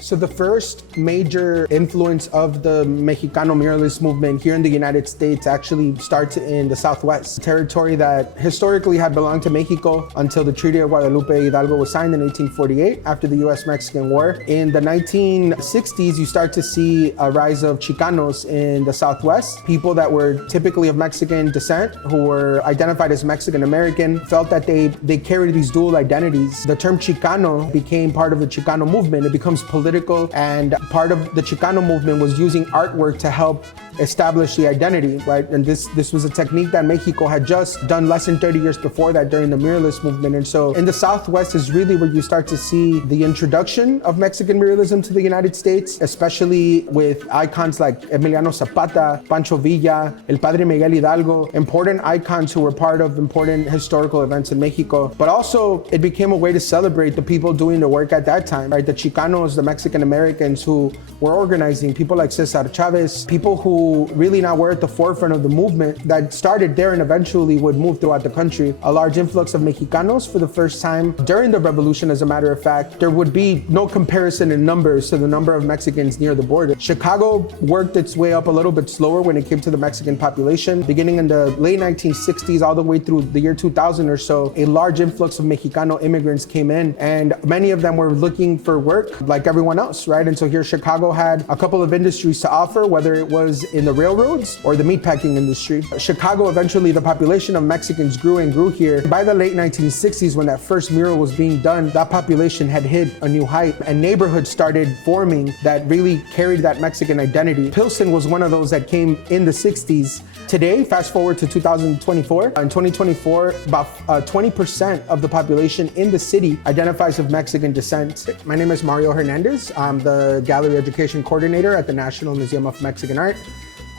So the first major influence of the Mexicano muralist movement here in the United States actually starts in the Southwest, territory that historically had belonged to Mexico until the Treaty of Guadalupe Hidalgo was signed in 1848 after the US-Mexican War. In the 1960s, you start to see a rise of Chicanos in the Southwest, people that were typically of Mexican descent, who were identified as Mexican-American, felt that they carried these dual identities. The term Chicano became part of the Chicano movement. It becomes political, and part of the Chicano movement was using artwork to help establish the identity, right? And this was a technique that Mexico had just done less than 30 years before that during the muralist movement. And so in the Southwest is really where you start to see the introduction of Mexican muralism to the United States, especially with icons like Emiliano Zapata, Pancho Villa, El Padre Miguel Hidalgo, important icons who were part of important historical events in Mexico. But also it became a way to celebrate the people doing the work at that time, right? The Chicanos, the Mexican Americans who were organizing, people like Cesar Chavez, people who really now were at the forefront of the movement that started there and eventually would move throughout the country. A large influx of Mexicanos for the first time during the revolution, as a matter of fact. There would be no comparison in numbers to the number of Mexicans near the border. Chicago worked its way up a little bit slower when it came to the Mexican population. Beginning in the late 1960s all the way through the year 2000 or so, a large influx of Mexicano immigrants came in, and many of them were looking for work like everyone else, right? And so here Chicago had a couple of industries to offer, whether it was in the railroads or the meatpacking industry. Chicago, eventually the population of Mexicans grew and grew here. By the late 1960s, when that first mural was being done, that population had hit a new height, and neighborhoods started forming that really carried that Mexican identity. Pilsen was one of those that came in the 60s. Today, fast forward to 2024, in 2024, about 20% of the population in the city identifies of Mexican descent. My name is Mario Hernandez. I'm the Gallery Education Coordinator at the National Museum of Mexican Art.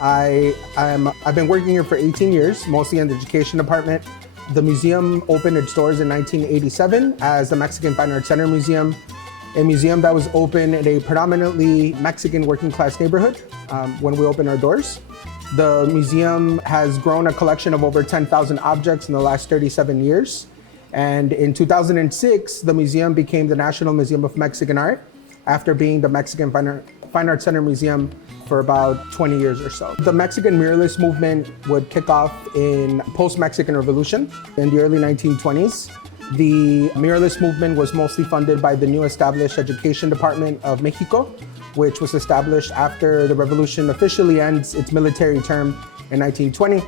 I've been working here for 18 years, mostly in the education department. The museum opened its doors in 1987 as the Mexican Fine Arts Center Museum, a museum that was open in a predominantly Mexican working class neighborhood when we opened our doors. The museum has grown a collection of over 10,000 objects in the last 37 years. And in 2006, the museum became the National Museum of Mexican Art after being the Mexican Fine Arts Center Museum for about 20 years or so. The Mexican muralist movement would kick off in post-Mexican Revolution in the early 1920s. The muralist movement was mostly funded by the new established Education Department of Mexico, which was established after the revolution officially ends its military term in 1920.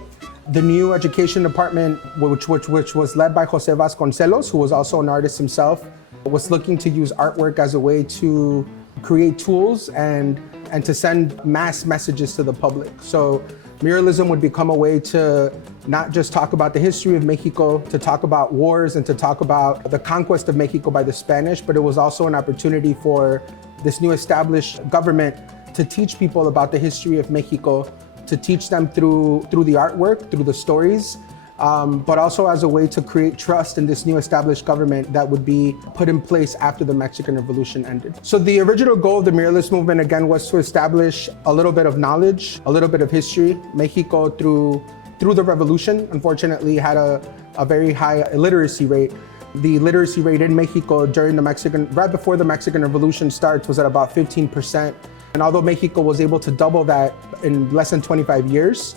The new Education Department, which was led by Jose Vasconcelos, who was also an artist himself, was looking to use artwork as a way to create tools and to send mass messages to the public. So muralism would become a way to not just talk about the history of Mexico, to talk about wars and to talk about the conquest of Mexico by the Spanish, but it was also an opportunity for this new established government to teach people about the history of Mexico, to teach them through the artwork, through the stories, but also as a way to create trust in this new established government that would be put in place after the Mexican Revolution ended. So the original goal of the muralist movement, again, was to establish a little bit of knowledge, a little bit of history. Mexico, through the revolution, unfortunately, had a very high illiteracy rate. The literacy rate in Mexico right before the Mexican Revolution starts was at about 15%. And although Mexico was able to double that in less than 25 years,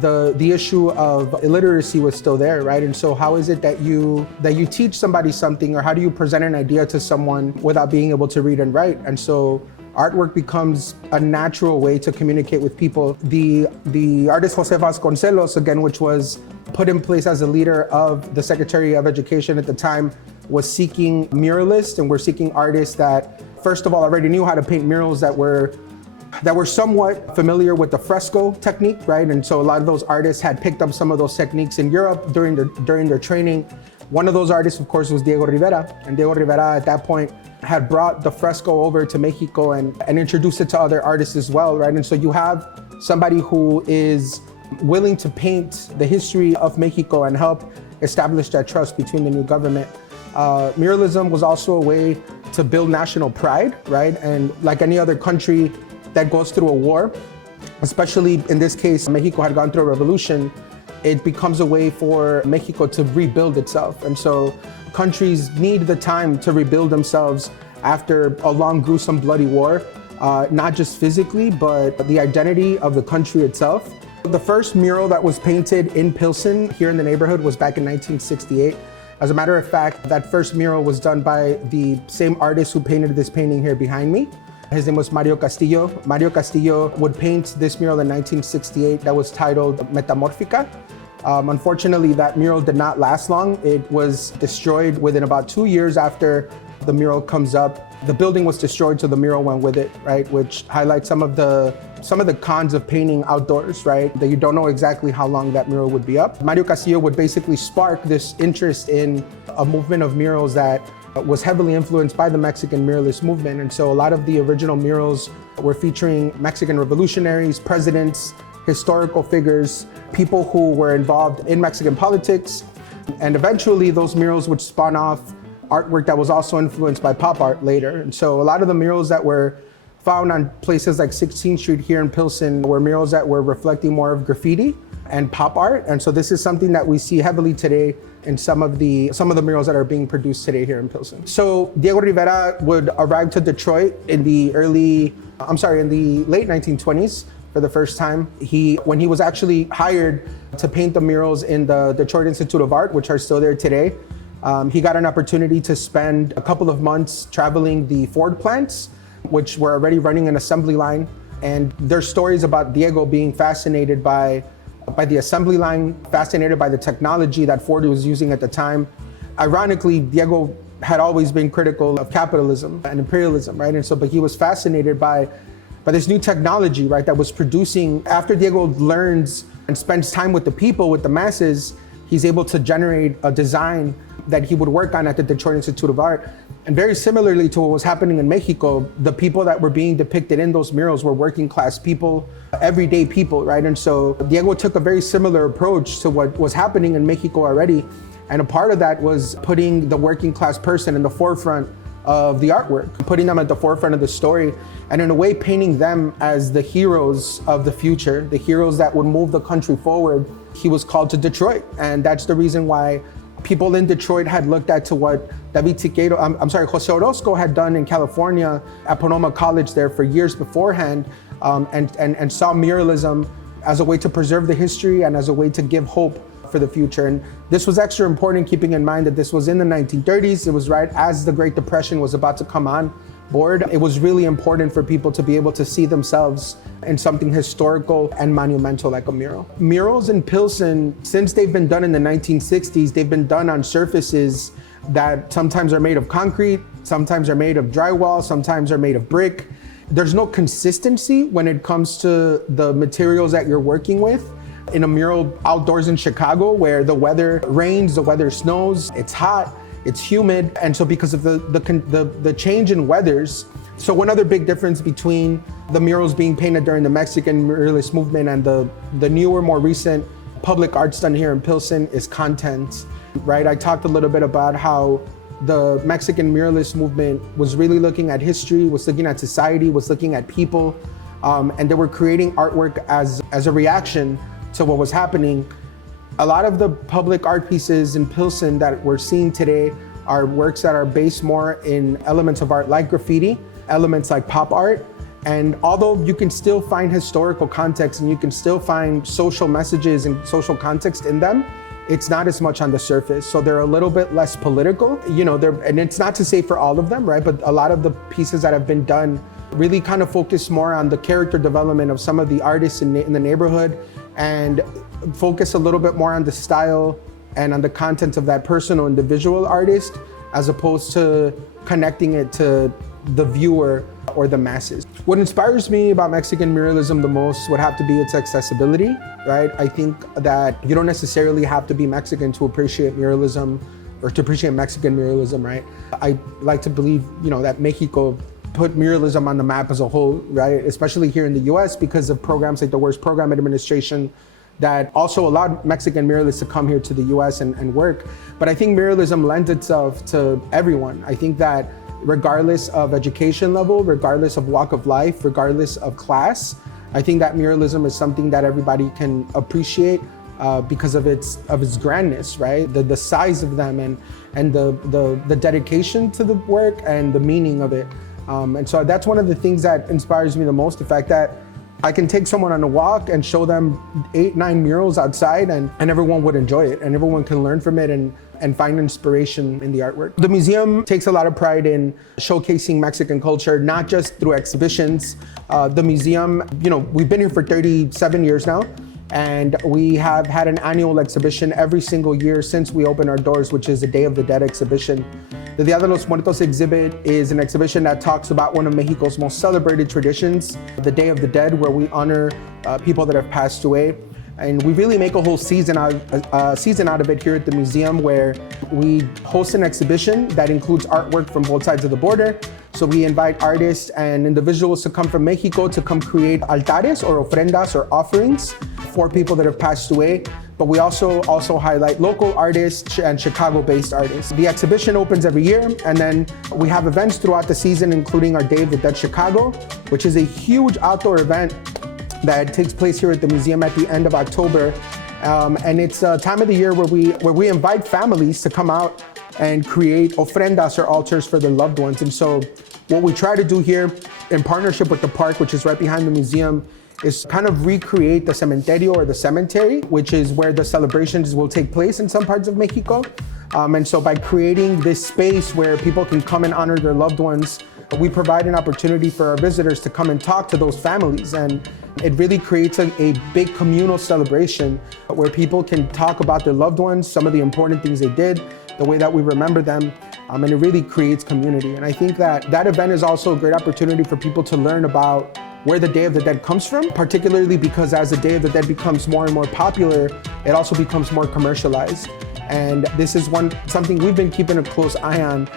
the issue of illiteracy was still there, right? And so how is it that you teach somebody something, or how do you present an idea to someone without being able to read and write? And so artwork becomes a natural way to communicate with people. The artist Jose Vasconcelos, again, which was put in place as a leader of the Secretary of Education at the time, was seeking muralists, and we're seeking artists that, first of all, already knew how to paint murals, that were somewhat familiar with the fresco technique, right? And so a lot of those artists had picked up some of those techniques in Europe during their training. One of those artists, of course, was Diego Rivera. And Diego Rivera at that point had brought the fresco over to Mexico and introduced it to other artists as well, right? And so you have somebody who is willing to paint the history of Mexico and help establish that trust between the new government. Muralism was also a way to build national pride, right? And like any other country that goes through a war, especially in this case, Mexico had gone through a revolution, it becomes a way for Mexico to rebuild itself. And so countries need the time to rebuild themselves after a long, gruesome, bloody war, not just physically, but the identity of the country itself. The first mural that was painted in Pilsen here in the neighborhood was back in 1968. As a matter of fact, that first mural was done by the same artist who painted this painting here behind me. His name was Mario Castillo. Mario Castillo would paint this mural in 1968 that was titled Metamorfica. Unfortunately, that mural did not last long. It was destroyed within about 2 years after the mural comes up. The building was destroyed, so the mural went with it, right? Which highlights some of the cons of painting outdoors, right? That you don't know exactly how long that mural would be up. Mario Castillo would basically spark this interest in a movement of murals that was heavily influenced by the Mexican muralist movement. And so a lot of the original murals were featuring Mexican revolutionaries, presidents, historical figures, people who were involved in Mexican politics. And eventually those murals would spawn off artwork that was also influenced by pop art later. And so a lot of the murals that were found on places like 16th Street here in Pilsen were murals that were reflecting more of graffiti and pop art. And so this is something that we see heavily today in some of the murals that are being produced today here in Pilsen. So Diego Rivera would arrive to Detroit in the late 1920s for the first time. When he was actually hired to paint the murals in the Detroit Institute of Art, which are still there today, he got an opportunity to spend a couple of months traveling the Ford plants, which were already running an assembly line. And there's stories about Diego being fascinated by the assembly line, fascinated by the technology that Ford was using at the time. Ironically, Diego had always been critical of capitalism and imperialism, right? And so, but he was fascinated by this new technology, right, that was producing. After Diego learns and spends time with the people, with the masses, he's able to generate a design that he would work on at the Detroit Institute of Art. And very similarly to what was happening in Mexico, the people that were being depicted in those murals were working class people, everyday people, right? And so Diego took a very similar approach to what was happening in Mexico already. And a part of that was putting the working class person in the forefront of the artwork, putting them at the forefront of the story, and in a way painting them as the heroes of the future, the heroes that would move the country forward. He was called to Detroit, and that's the reason why people in Detroit had looked at to what Jose Orozco had done in California at Sonoma College there for years beforehand, and saw muralism as a way to preserve the history and as a way to give hope for the future. And this was extra important, keeping in mind that this was in the 1930s. It was right as the Great Depression was about to come on board. It was really important for people to be able to see themselves in something historical and monumental like a mural. Murals in Pilsen, since they've been done in the 1960s, they've been done on surfaces that sometimes are made of concrete, sometimes are made of drywall, sometimes are made of brick. There's no consistency when it comes to the materials that you're working with. In a mural outdoors in Chicago, where the weather rains, the weather snows, it's hot, it's humid. And so because of the change in weathers, so one other big difference between the murals being painted during the Mexican muralist movement and the newer, more recent public arts done here in Pilsen is content, right? I talked a little bit about how the Mexican muralist movement was really looking at history, was looking at society, was looking at people, and they were creating artwork as a reaction to what was happening. A lot of the public art pieces in Pilsen that we're seeing today are works that are based more in elements of art like graffiti, elements like pop art. And although you can still find historical context and you can still find social messages and social context in them, it's not as much on the surface. So they're a little bit less political, and it's not to say for all of them, right? But a lot of the pieces that have been done really kind of focus more on the character development of some of the artists in the neighborhood, and focus a little bit more on the style and on the content of that personal individual artist, as opposed to connecting it to the viewer or the masses. What inspires me about Mexican muralism the most would have to be its accessibility, right? I think that you don't necessarily have to be Mexican to appreciate muralism or to appreciate Mexican muralism, right? I like to believe, that Mexico put muralism on the map as a whole, right? Especially here in the US because of programs like the Worst Program Administration that also allowed Mexican muralists to come here to the US and work. But I think muralism lends itself to everyone. I think that regardless of education level, regardless of walk of life, regardless of class. I think that muralism is something that everybody can appreciate because of its grandness, right? The size of them and the dedication to the work and the meaning of it. And so that's one of the things that inspires me the most, the fact that I can take someone on a walk and show them 8-9 murals outside and everyone would enjoy it and everyone can learn from it and find inspiration in the artwork. The museum takes a lot of pride in showcasing Mexican culture, not just through exhibitions. The museum, we've been here for 37 years now, and we have had an annual exhibition every single year since we opened our doors, which is the Day of the Dead exhibition. The Dia de los Muertos exhibit is an exhibition that talks about one of Mexico's most celebrated traditions, the Day of the Dead, where we honor people that have passed away. And we really make a whole season out of it here at the museum, where we host an exhibition that includes artwork from both sides of the border. So we invite artists and individuals to come from Mexico to come create altares or ofrendas or offerings for people that have passed away. But we also highlight local artists and Chicago-based artists. The exhibition opens every year, and then we have events throughout the season, including our Day of the Dead Chicago, which is a huge outdoor event that takes place here at the museum at the end of October. And it's a time of the year where we invite families to come out and create ofrendas or altars for their loved ones. And so what we try to do here in partnership with the park, which is right behind the museum, is kind of recreate the cementerio or the cemetery, which is where the celebrations will take place in some parts of Mexico. And so by creating this space where people can come and honor their loved ones, we provide an opportunity for our visitors to come and talk to those families. And it really creates a big communal celebration where people can talk about their loved ones, some of the important things they did, the way that we remember them, and it really creates community. And I think that event is also a great opportunity for people to learn about where the Day of the Dead comes from, particularly because as the Day of the Dead becomes more and more popular, it also becomes more commercialized. And this is something we've been keeping a close eye on.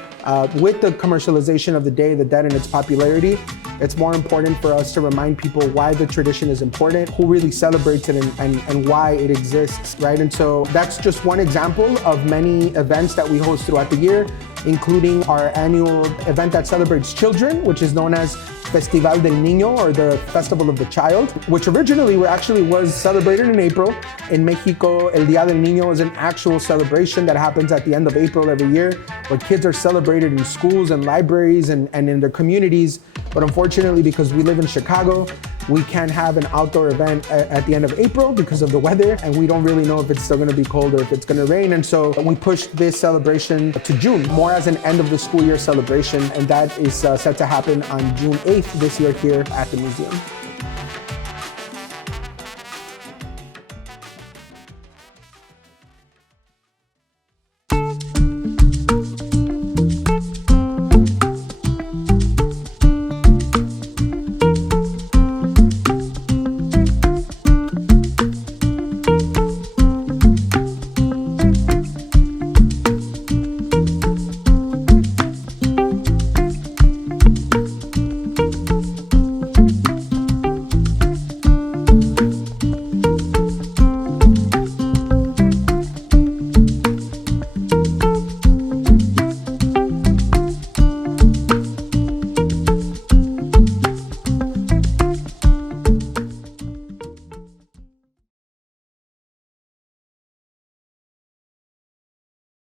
With the commercialization of the Day of the Dead and its popularity, it's more important for us to remind people why the tradition is important, who really celebrates it, and why it exists, right? And so that's just one example of many events that we host throughout the year, including our annual event that celebrates children, which is known as Festival del Niño, or the Festival of the Child, which originally was celebrated in April. In Mexico, El Día del Niño is an actual celebration that happens at the end of April every year, where kids are celebrated in schools and libraries and in their communities. But unfortunately, because we live in Chicago, we can't have an outdoor event at the end of April because of the weather, and we don't really know if it's still gonna be cold or if it's gonna rain. And so we pushed this celebration to June, more as an end of the school year celebration, and that is set to happen on June 8th this year here at the museum.